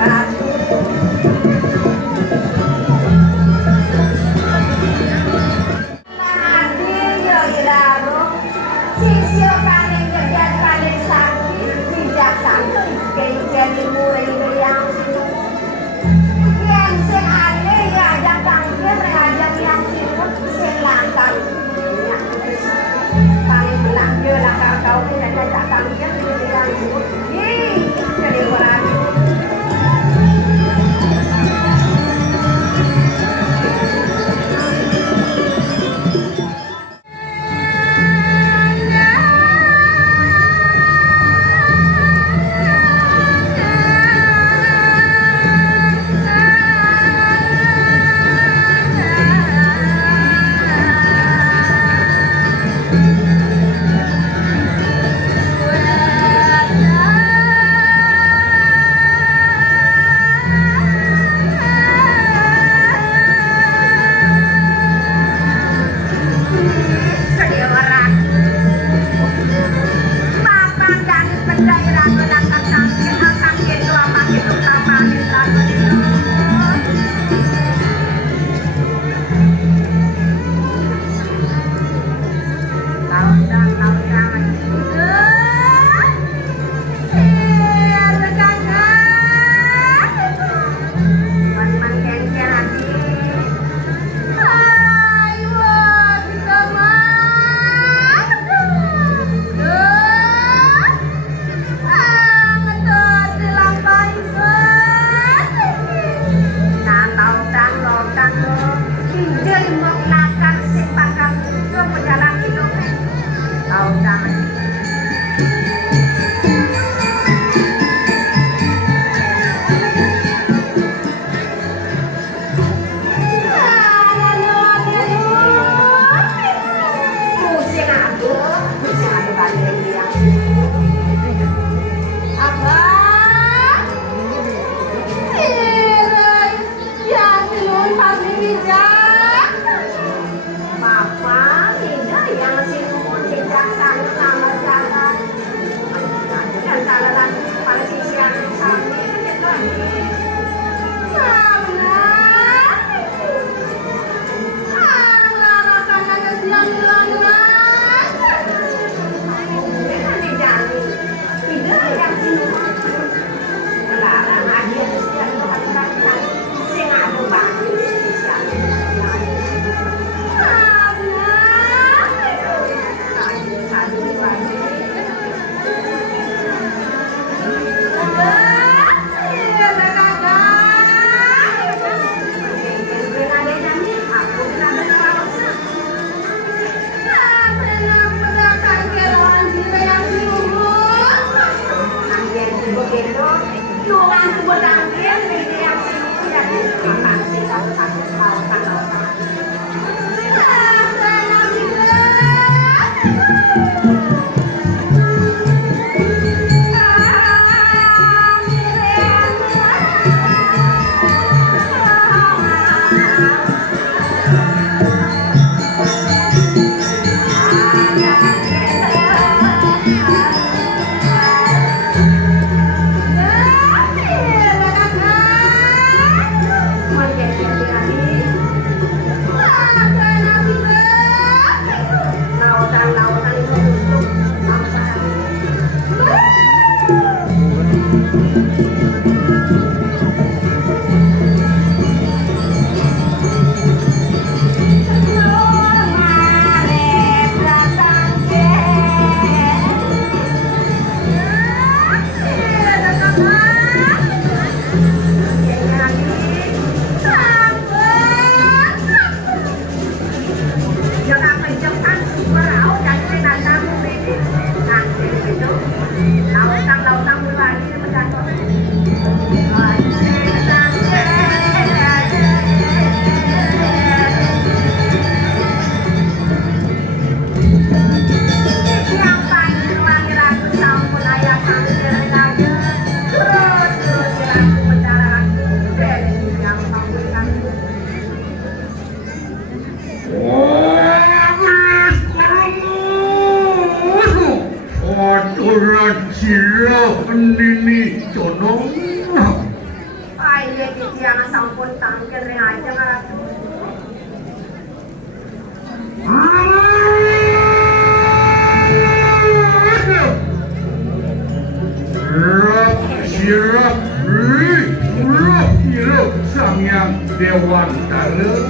Jaga Paye kiji yang sampun tangkir ring aja Ratu. Sirap, sang yang dewan darah.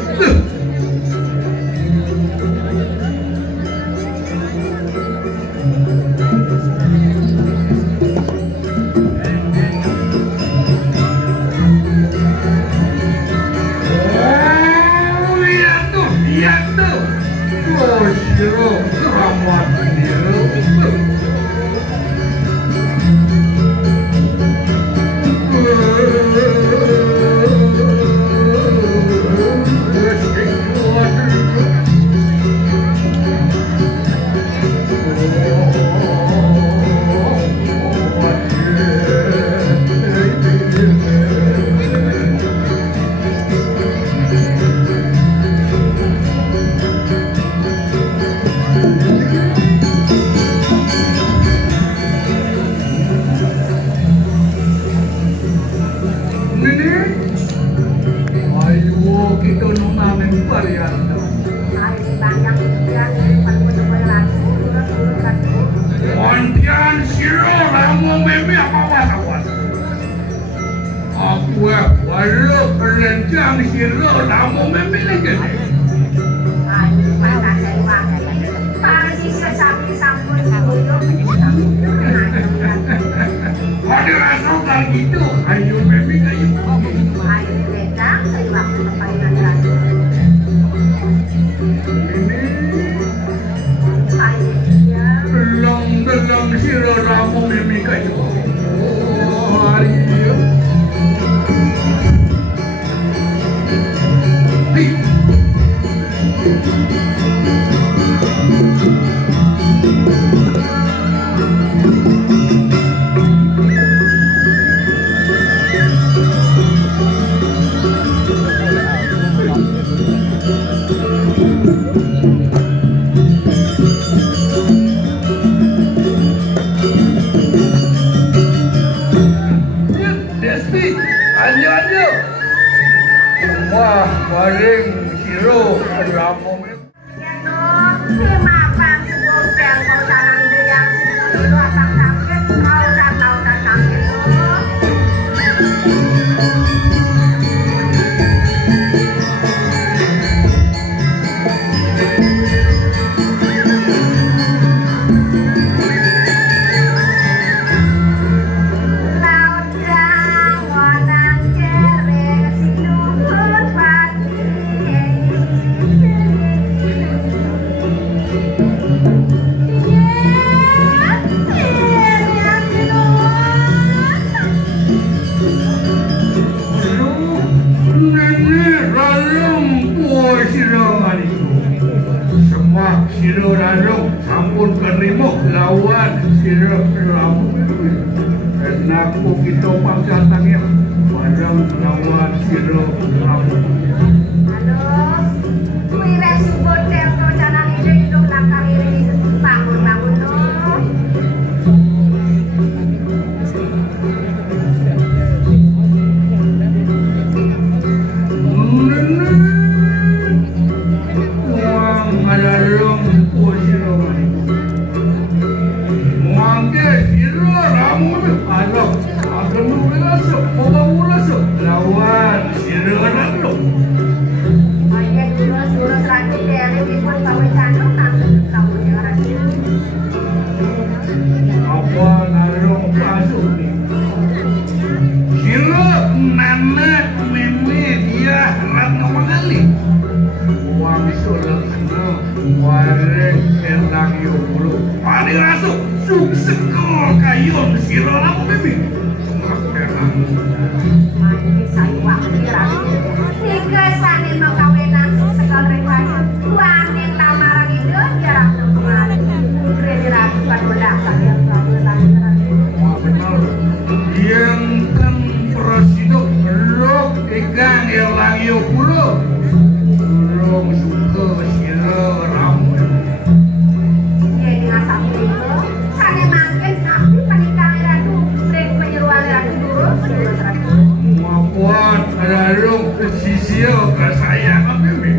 Wah Larung sisio kasayang kami.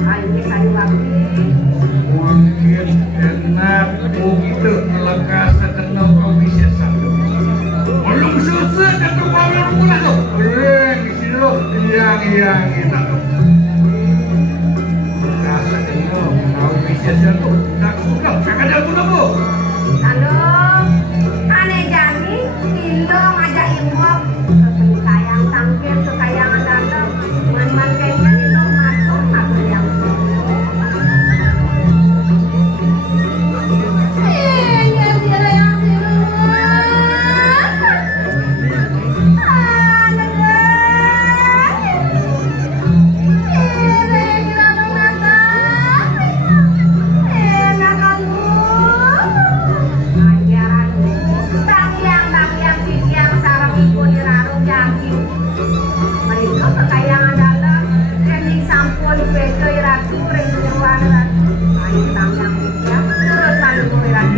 Ayo saya wakil. Mungkin enak begitu lekas kenal komisi satu. Belum selesai kata kawan pula tu. Reng silo yang kita. Rasa kenal komisi satu. Tak suka. Kakak dah guna bu. Halo, kane jani kilo ngajak imop. Kayang tampil tu kayangan dalam. Man kayaknya itu masuk aku yang.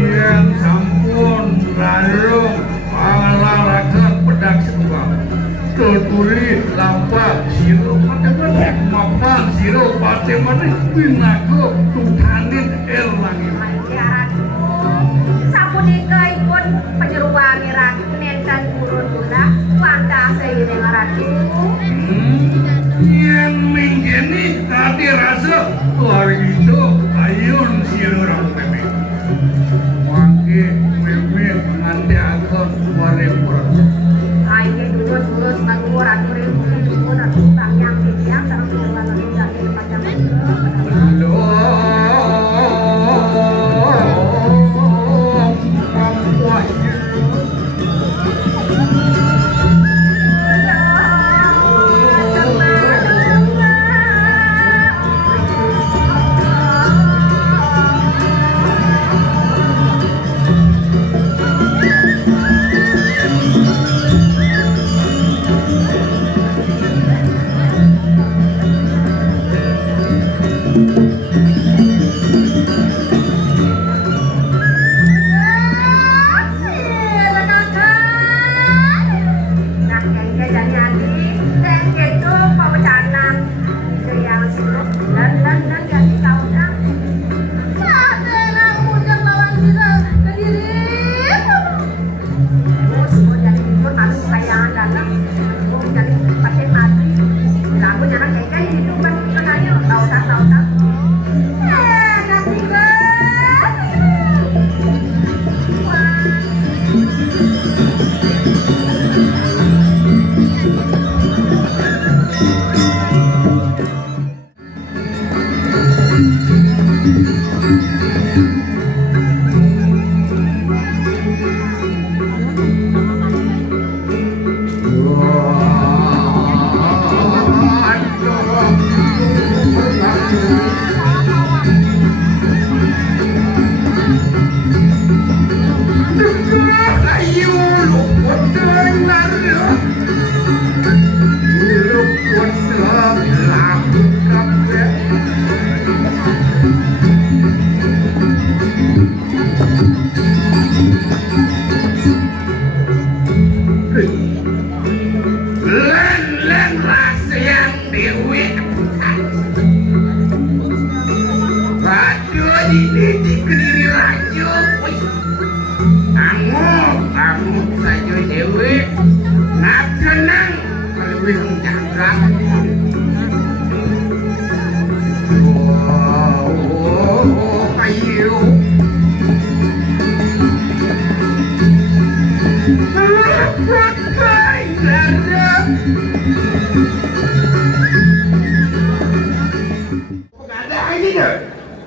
Yang sampun larung olahraga pedak semua. Ketuli lampa siro pakai mapan siro pakai mana binaku tutanin erlangi. Sapunika pun penyeruan ratu nenten turun gula wanda seiring ratu. Yang menggeni tadi rasa hari itu ayun siro orang pemi. Wangi memi nanti akan warempur. Ayo lurus mengur ratu ribu ratu bang yang siang sarang penyeruan ratu dari macam Halo.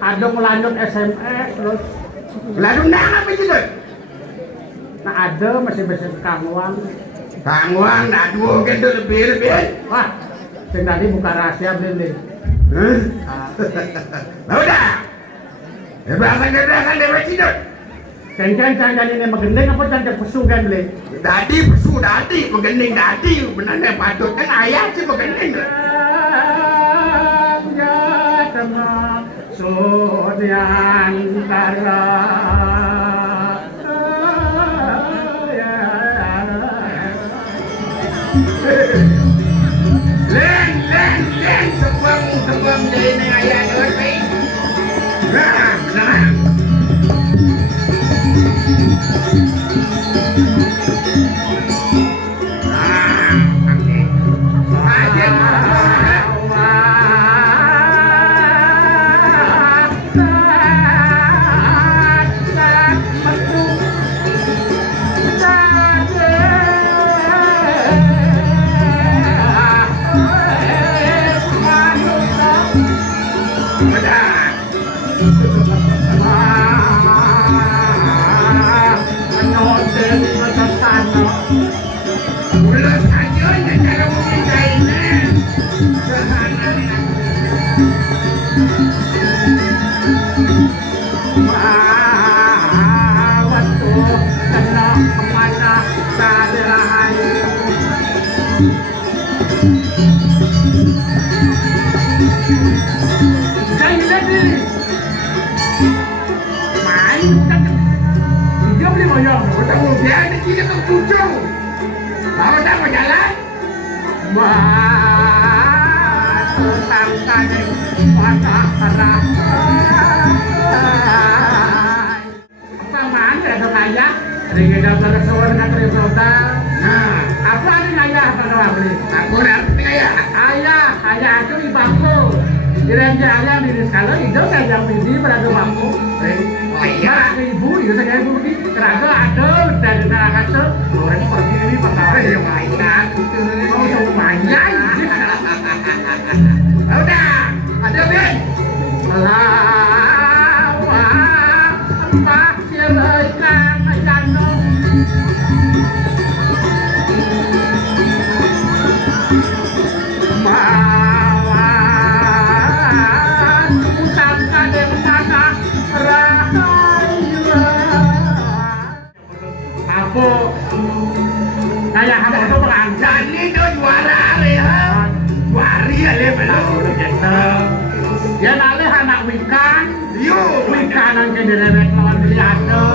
Ada melanjut SMS terus Lalu nang apa itu? nah ada masih bisa kangwang. Kangwang nak dua gitu lebih. Wah, sing tadi buka rahasia beli. Nah udah. Berasa dewa itu. Jangan ini megendeng apa jangan pesugan beli. Dadi pesu dadi megening dadi benarnya patut kan ayah sih megening. Ya teman Sudiantara. Kayak gini. Main kan. Dia beli moyong. Udah dia ini kita tertuju. Mau dah mau jalan? Wah, sangkanya mata terang. Apa mana ada ayah? Ringan dalam kesuara dengan terima. Nah, Apa ini ayah pada beli? aku nanti ya. Ayah itu di bangku. Diranja ayah di skala itu saya yang pilih pada bangku. Oh iya. Ya, ibu itu saya ibu di keraga ada dan neraka se. Orang seperti ini perkara Ya yang mainan. mau coba mainan. Udah, ada Ben. Lawang pasir ikan jantung. Mawan utang kadang mana rahayu. Apa? Kayak apa itu pengantin? Jadi itu juara ya. Juari ya le belum. Ya nalih anak wikan. Yuk, Wikanan ke direwek lawan Beliado.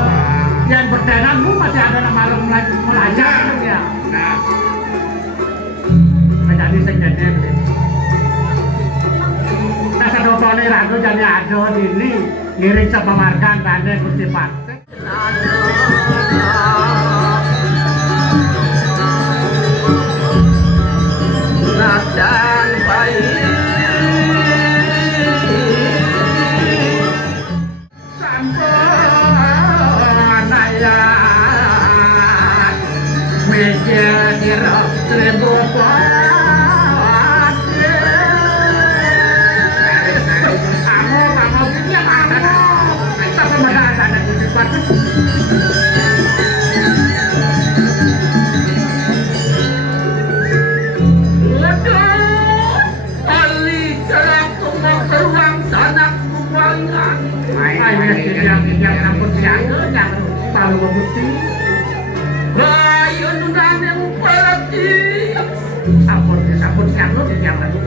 Yang berdananmu masih ada nama malam belajar ya. Nah, Menjadi segede beli. Nah sedotone ragu jadi ado ini ngiring sama margan kane Gusti Pate. Ladang bayi sampun ayat meja dirok seribu pati. Kamu ini apa? Sama mereka ada Gusti Pate. Yang rambut siaga, yang palu putih. Bayu nundan yang pelati. Sabun siaga di yang lagi.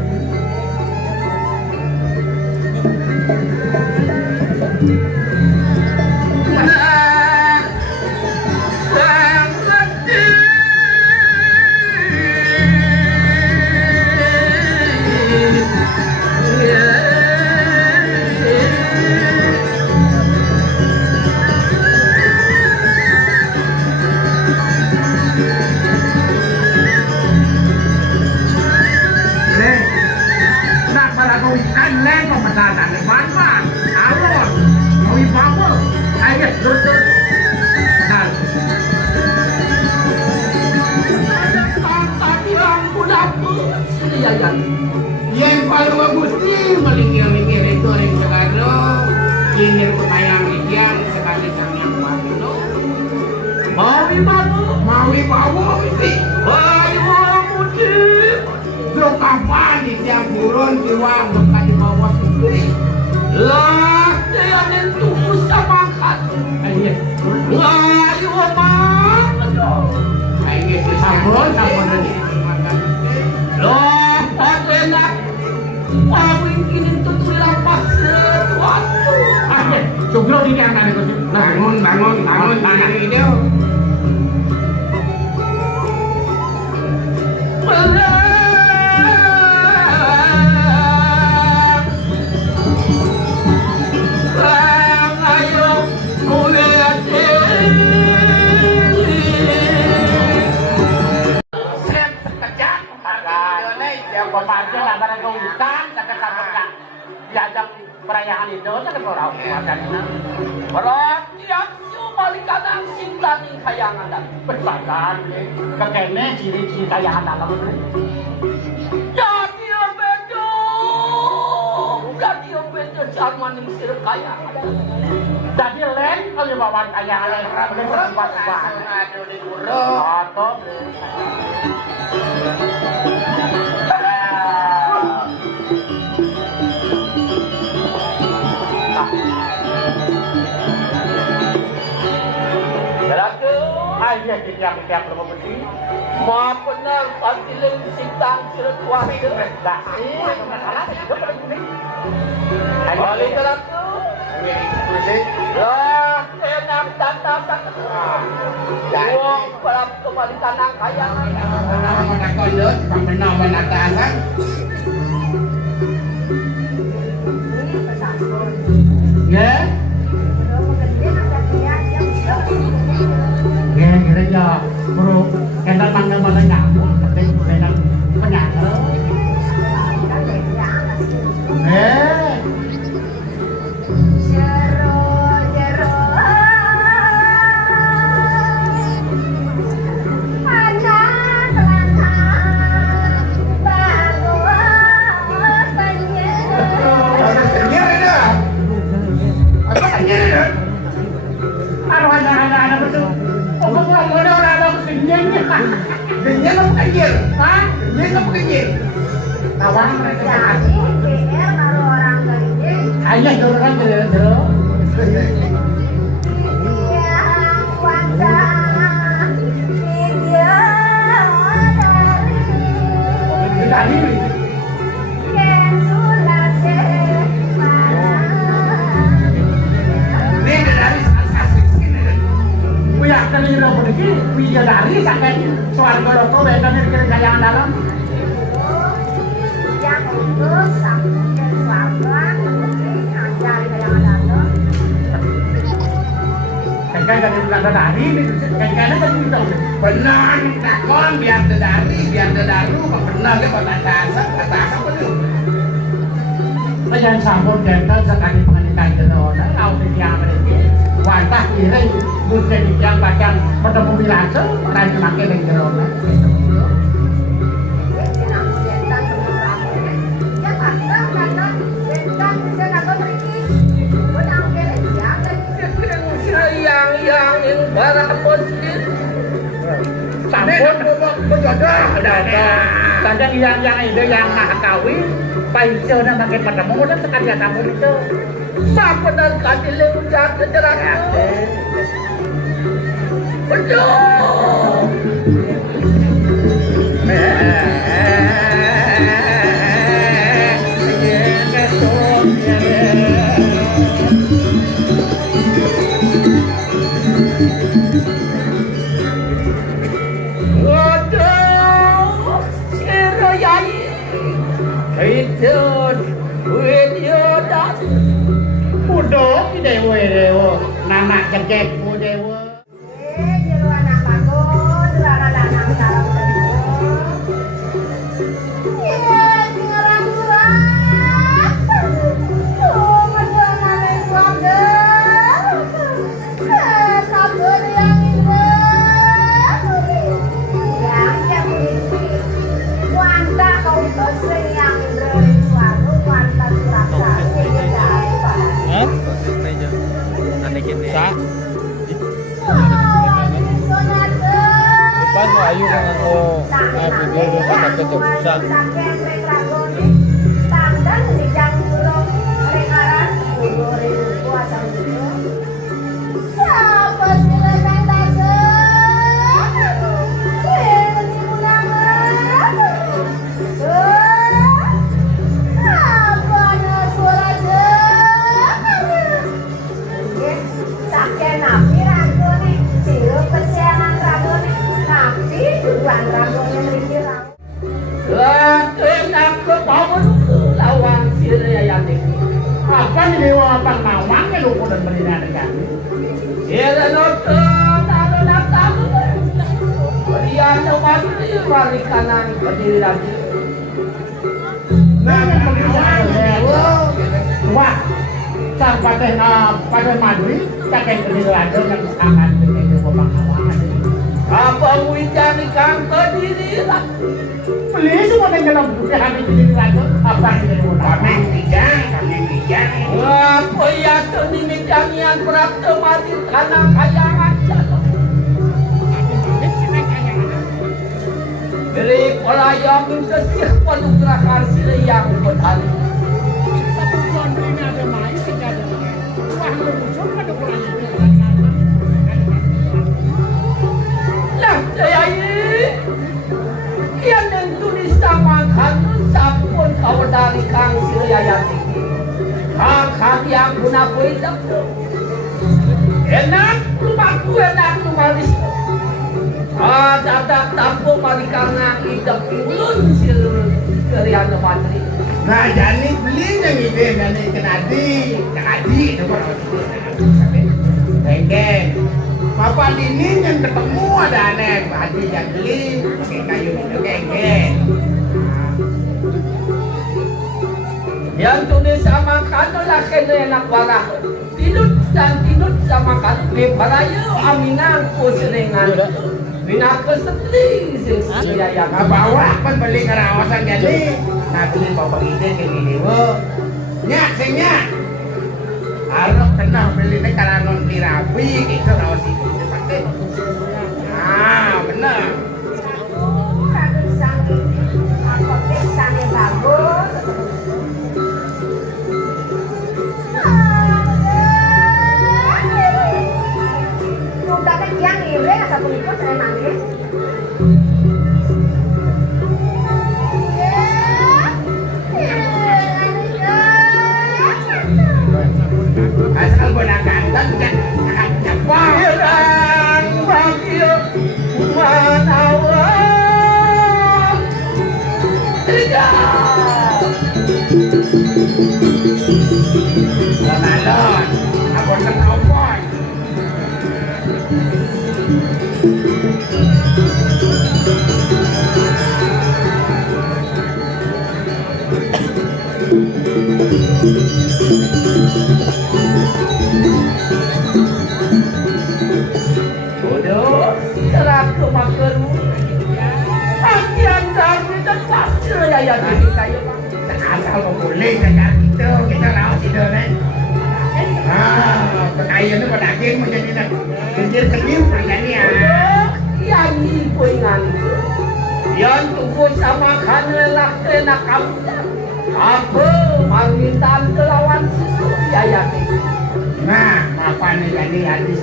yang paling bagus nih melingkir-lingkir itu yang sekarang ini petayang ikan sekali sang yang waduh. Mawi bawa sih. Bayu putih. Lo kapan di tiang turun tiwang bukan di bawah sendiri. Lah, dia nentu sama kan. Ayo, apa? Ayo, sabun. Loh, enak. Pawin kini tutul lapas sesuatu. Sugro ini anak itu. Bangun. Ini. Diajak perayaan itu kan orang makanya Berarti aksi balikan ang sinta ning kayangan dan berbadan kekene ciri-ciri kayak dalam jadi bedo jangan ning sir kayangan. jadi lain kalau bawa kayak lain boleh berubah-ubah Aduh di buruk. atau Berarti aja kita belum bersih Maaf benar, pantiling sintang siretuah dah. Balik ke laku. Lah, enam tanda sakit. Uang pelap kembali tanang kayangan. Mana kolut, pamenah mana tangan. Ini pesantren. Ya, Kalau bekerja ada dia Nghe người ta giờ bro em đang mang mà đang ngạo quá thật đấy người đang có nhà nữa ê ada betul oh kamu ada orang senyumnya dia nggak kecil, hah dia nggak kecil. kawan mereka Jadi PR kalau orang kerja hanya orang terus tadi Ini dari asik sini. punya kalian apa lagi punya dari sampai soal kalau kau benar kira kayangan dalam kan dari belakang dari kan kan itu Benar, takon biar terdari, biar terdaru, benar ke kota dasar, kata apa betul? Jangan sambut dental sekali penganikan jenuh. Kau yang mereka wantah kiri bukan yang bacaan bertemu biasa nanti makin yang jenuh. Yang barang posisi. Sambut berjodoh kadang yang itu yang nak kawin paisa nak makin bertemu dan sekali yang sambut itu. Maaf benar pantiling jatuh jerak. Betul. Itu video das. Udah dewa nama cekek dewa. Pas mo ayo kan ako bibili pa sa kecepsa. Apa nih dewa apa mawang ke lupa dan berikan dengan Era nonton, lalu datang. Dia mati balik kanan berdiri lagi. nah dewa wah sang pada madri kakek berdiri lagi yang akan dengan dewa mawang Apa hujan ikan berdiri lagi. beli semua yang dalam buku hati berdiri lagi apa yang dewa Kami bijak. Apa ya ini mijamian berapa mati tanah kayangan jatuh. Beri pelayang kecil penuh gerakan sila yang bertani. Nah, saya ini tidak ulun sil kerian matri. Nah, jadi beli yang ide dan kenadi itu kan Renggen. Papa ini yang ketemu ada aneh, hati yang beli pakai kayu itu Renggen. Yang tulis sama kanu lah kena enak warah. Tinut dan tinut sama kanu me barayo amingan ko senengan. Binaka setling saya yang Nah, bawa kan beli karawasan jadi. Nah, beli papa ide ke gini wo. Nyak, senyak. Harap tenang beli ini karena non dirapi gitu rawas itu pakai. Ah, benar. Asal gunakan kan jangan jawab. Irang bagyo manawang Trigal Lamalon, aku tertopon. Bodoh, serap kemakeru Akian kami dan pasir ya jadi kayu Asal boleh cakap kita rawas itu nih. Ah, kekayaan itu pada akhir menjadi nak kecil perjani ya. Yang ini poingan yang tunggu sama kanelak kena kamutan apa mangintan kelawan sisu ya Nah, apa nih tadi hadis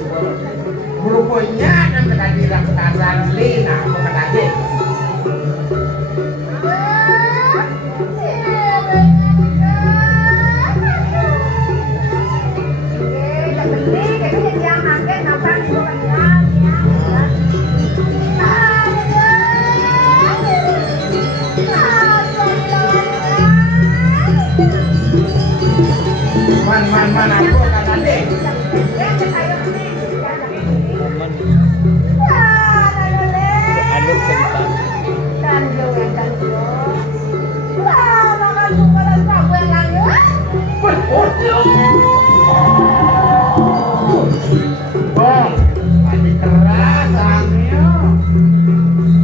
berupanya dan tadi raksasa lina apa tadi? Man aku kan tadi. Alur cerita. Bong, tadi keras orangnya.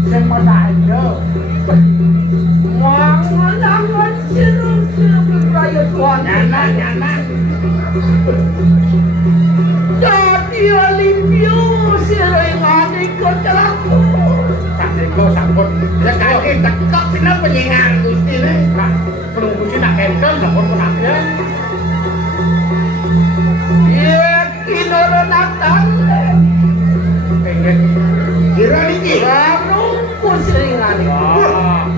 Semua saja. Mangan siru-siru raya tuan Nyana. jadi limpio sirengani kecelaku Sakitku sampun. Sekali tekok bener penyengang Gusti nih. Nah, penunggu sih nak cancel sampun penagih. ye kinoronakan Pengen kira niki. baru sirengani Wah,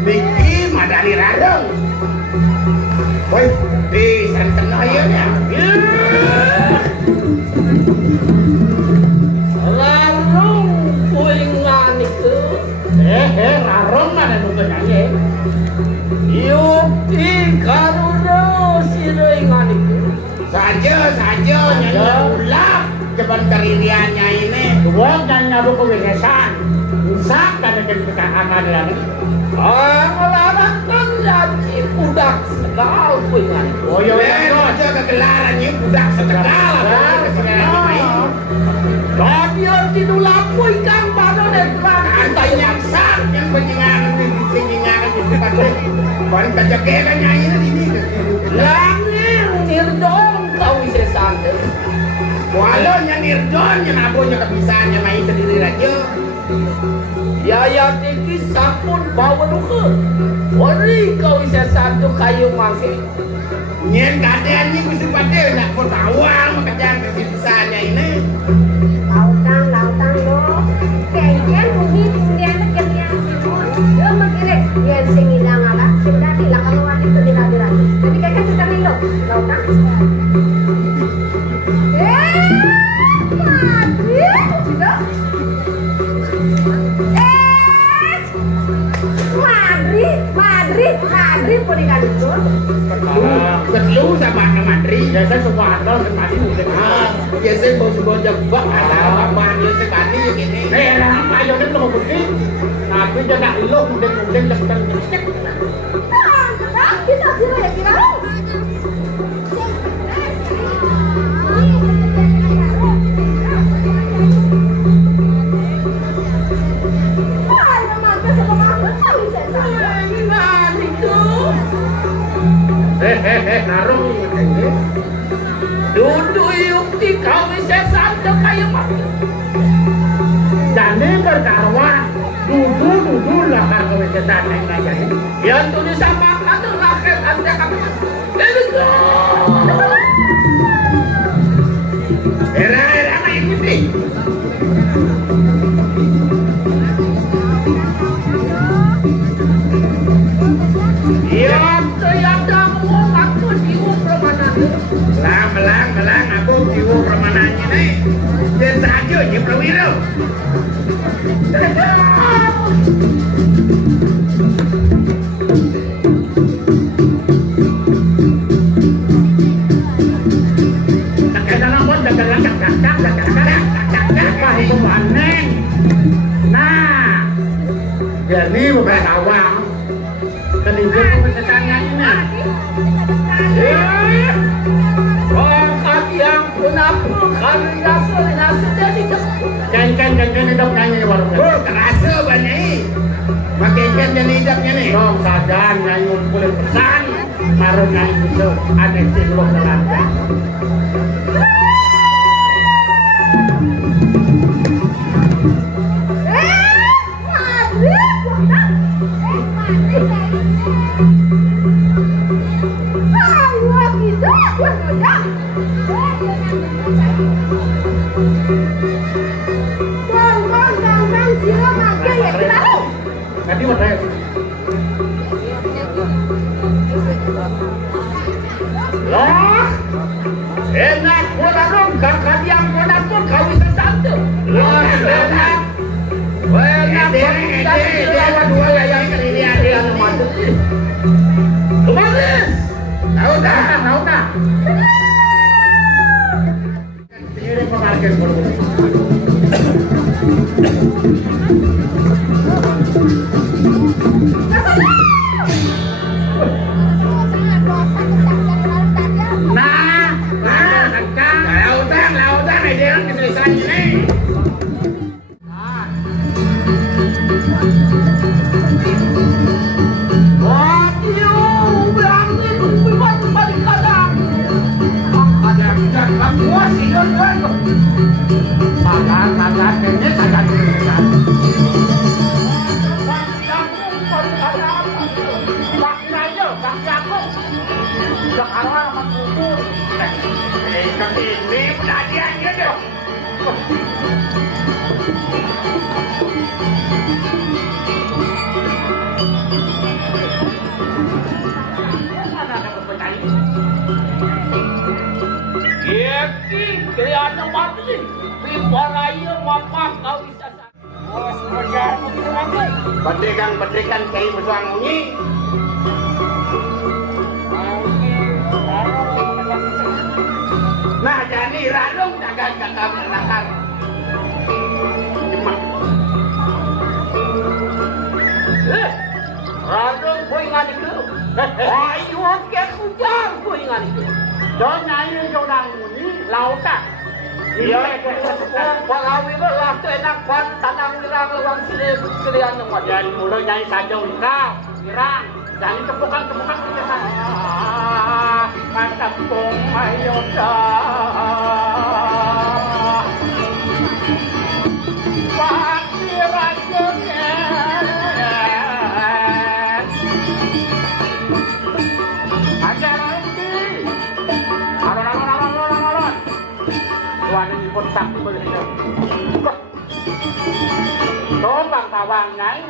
niki madani radang. Woi, pisan kena ya. larung puingani ke Larong mana nuntut nyanyi. yukti karuno sirengani ke Saja nyanyi ulang ceban kaririannya ini. Buang dan nyabu kebiasaan. Sak dan kita aman lagi. Ngelarakan janji budak segala puingani Oh iya Aja kegelarannya budak setegal. radio tinulaku ikan pada netran Antai nyaksak yang penyengangan itu pakai. Baru kejagaan nyanyi ini. langir nirdong kau sesan Walau nyanyirdon yang abunya kebisaannya main sendiri aja. ya tiki sampun bawa luka wari kau sesan tu kayu mangke Nyen keadaannya mesti pada nak pun awal mengejar kebisaannya ini. Lautang lo. Kayaknya mungkin kemudian kerja sibuk. Yo makire yen sing ilang ala, sing dadi lah kalau wani itu dinabiran. Jadi kayak sudah milo. Lautang. Mati. Sudah. Madrid pun ikan itu. Ketelu sama anak Madri. Biasa semua ada sekali mungkin. Biasa bau jebak ada apa dia sekali gini. Apa ayo nih lo mungkin. Tapi jangan lo mungkin cepetan cek. Kita kira ya kira. Narung ini. Duduk yuk di kau bisa santai kayak mati. Jadi berkarwa duduk lah kalau bisa santai kayak ini. Yang tulis sama kan rakyat anda kami. Era mai ikuti. Melang aku jiwa permananya nih. Dia saja je perwira. Nah, jadi bukan awang. Kedua kesesannya ini. Orang yang menampilkan rasa jadi Kan hidup nyanyi di warung. Oh, kerasa banyak ini. Makin kan jadi hidupnya nih. Dong sadar nyanyi kulit pesan. Maru nyanyi itu aneh sih belum terlanjur. Nanti mau saya. Lah, enak bola dong, kakak yang bola pun kau bisa santai. Lah, enak. Enak, lawan dua yang ini ada mati. Kemarin, tahu tak? Ini pemarkir bola. Lautan aja yang keselisan ini. Ini penadiannya dong. kelihatan mati. Piparaya mapak kau bisa. Bos kerja Bedikan kayu bersuang bunyi. Nah jadi ranung dagang kakak belakang. Radong ko ingat itu. Ayo ke kujar ko ingat itu. Cho nyanyi cho đang muni lauta. Iya, palawi ko lato enak pan tanang wirang lawang silian ng Dan mulai nyanyi saja wirang. Jangan tepukan kita kan. Mantap pong ayo dah. Pasti rasanya. Tuan pun tak boleh. Tolong tawang nyai.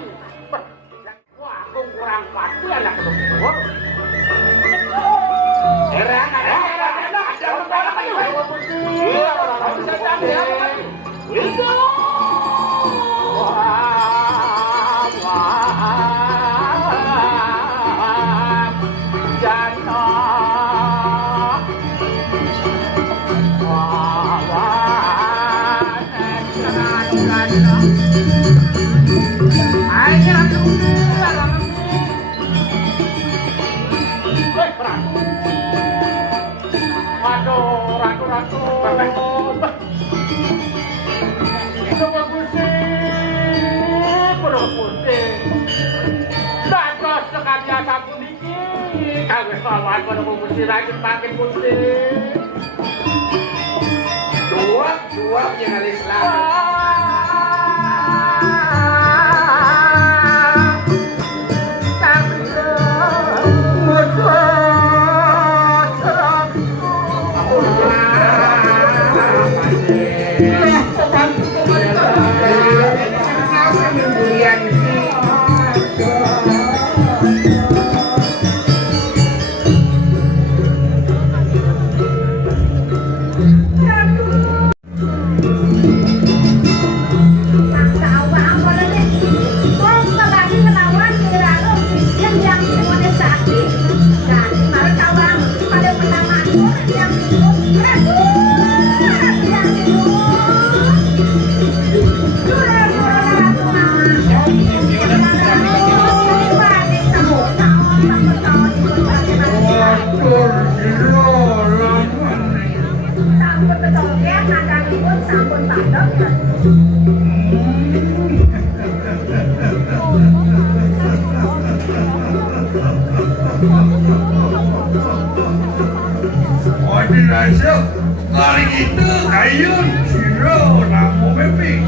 Wah, aku kurang pasti anak itu. Ito magusi, puro puti. Datos sa kanya sa puniki. Kami kawan ko na magusi lagi pakai puti. Dua yang alis lah. Hasil kali itu kayun siro namu mepi.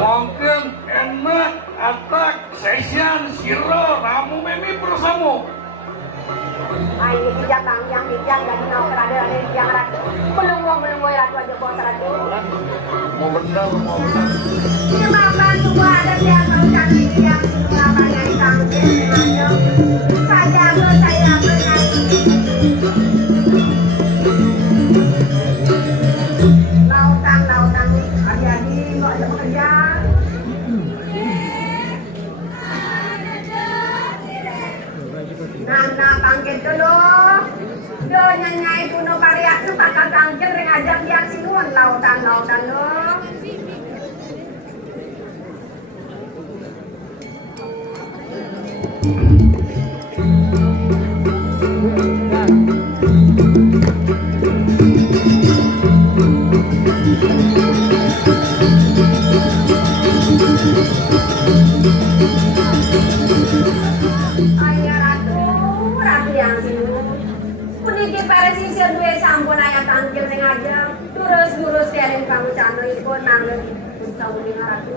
Mungkin enak atak sesian siro namu mepi bersama. Ini sejak yang bijak dan nau berada yang ratu belum ratu aja bos ratu. Mau benar. Maafkan semua ada yang mau cari yang apa yang tanggung saja saya pernah lautan ada di kok ada bekerja. Nana tangkit dulu. Do nyanyai kuno pariak tu pakak tangkit ring ajak yang sinuan lautan lo. Ratu yang sinu. Puniki para sisir duwe sampun ayat tangkil sing ajeng. Terus kering kamu cano iku nanglet utawuni ratu.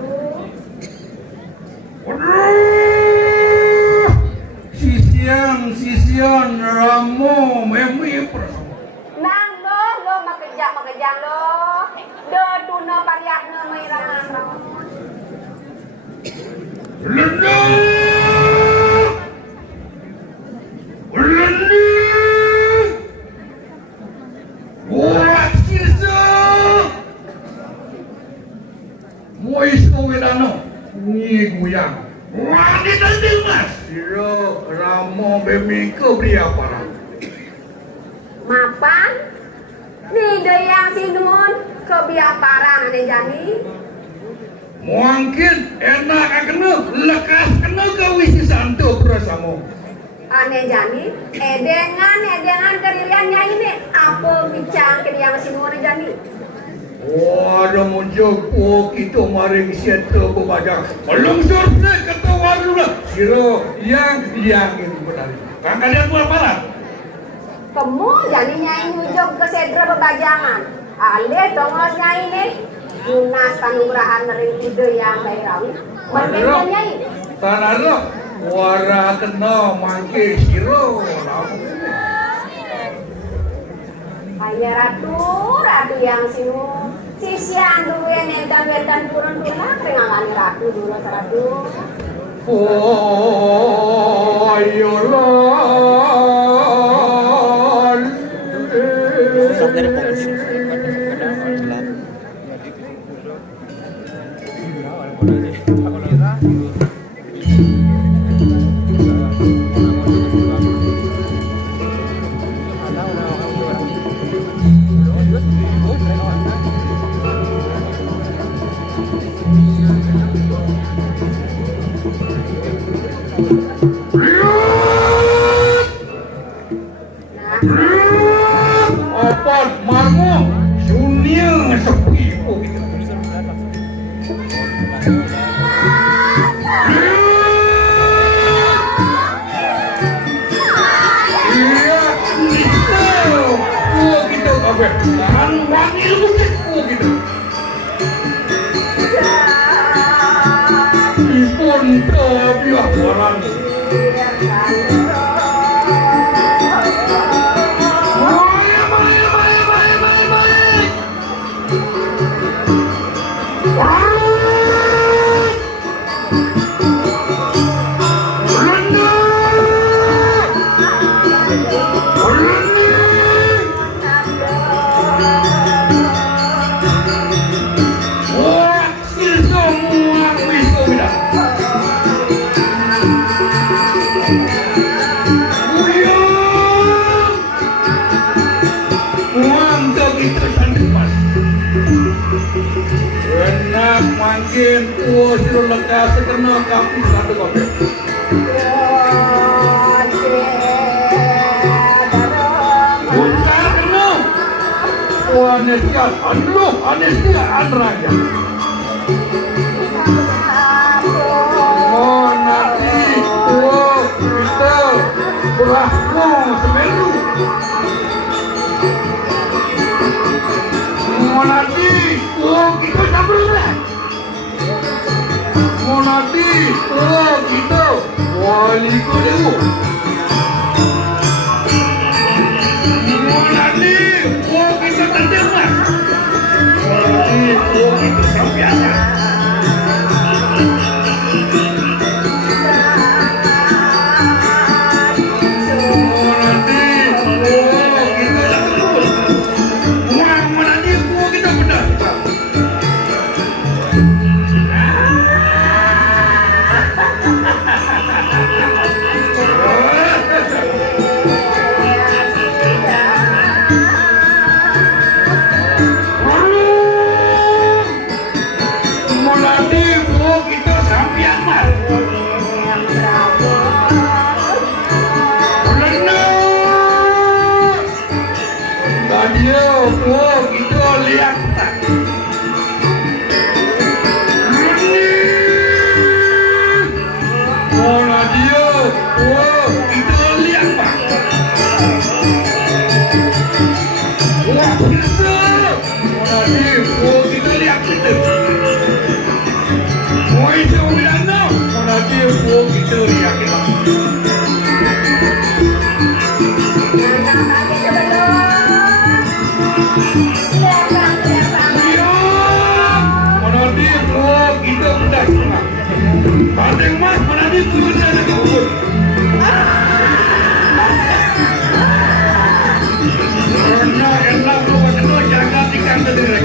Sisian ramu memi bersama. Nang lo makejang lo. Do tuna pariak ne mairangan lo. Buat sisa Moiso wedano ni guyang wanita dimas siro ramo bemi kebriaparan Mapan? Nih do yang sinun kebiaparan ane jani. mungkin enak kena lekas kena kawisi santo bersama Ane jani, edengan keriliannya ini apa bincang ke yang sinun ane jani. Waduh muncul kita maring siapa kebaca belum surprise ketawa dulu siro yang itu benar kan kalian buat apa Kamu jadi nyai ngujung ke sedra bebajangan. Ale tongos nyai ini dinas panungurahan nering ide yang dairawi. Berbeda nyai. tanah wara kena mangke siro Hanya ratu yang sinu. Sisian dulu yang nedan turun ringangani ratu dulu seratu. oh ayolah Susah dari pengungsi. Kadang-kadang Yo! Kan wangi lu gitu gitu. Ipun terbiak orang. Makin tua suruh lekas sekena kapi satu kopi. Bukan kena. Anesia anraja. Oh nanti kita berlaku semelu. Nanti kita sambil nanti kita wali kudu nanti kita terdengar nanti kita sampiana nanti kita terdengar nanti kita benar Bandeng mas, mana di kuda ada kebun. Karena enak lu itu jaga ikan terdirek.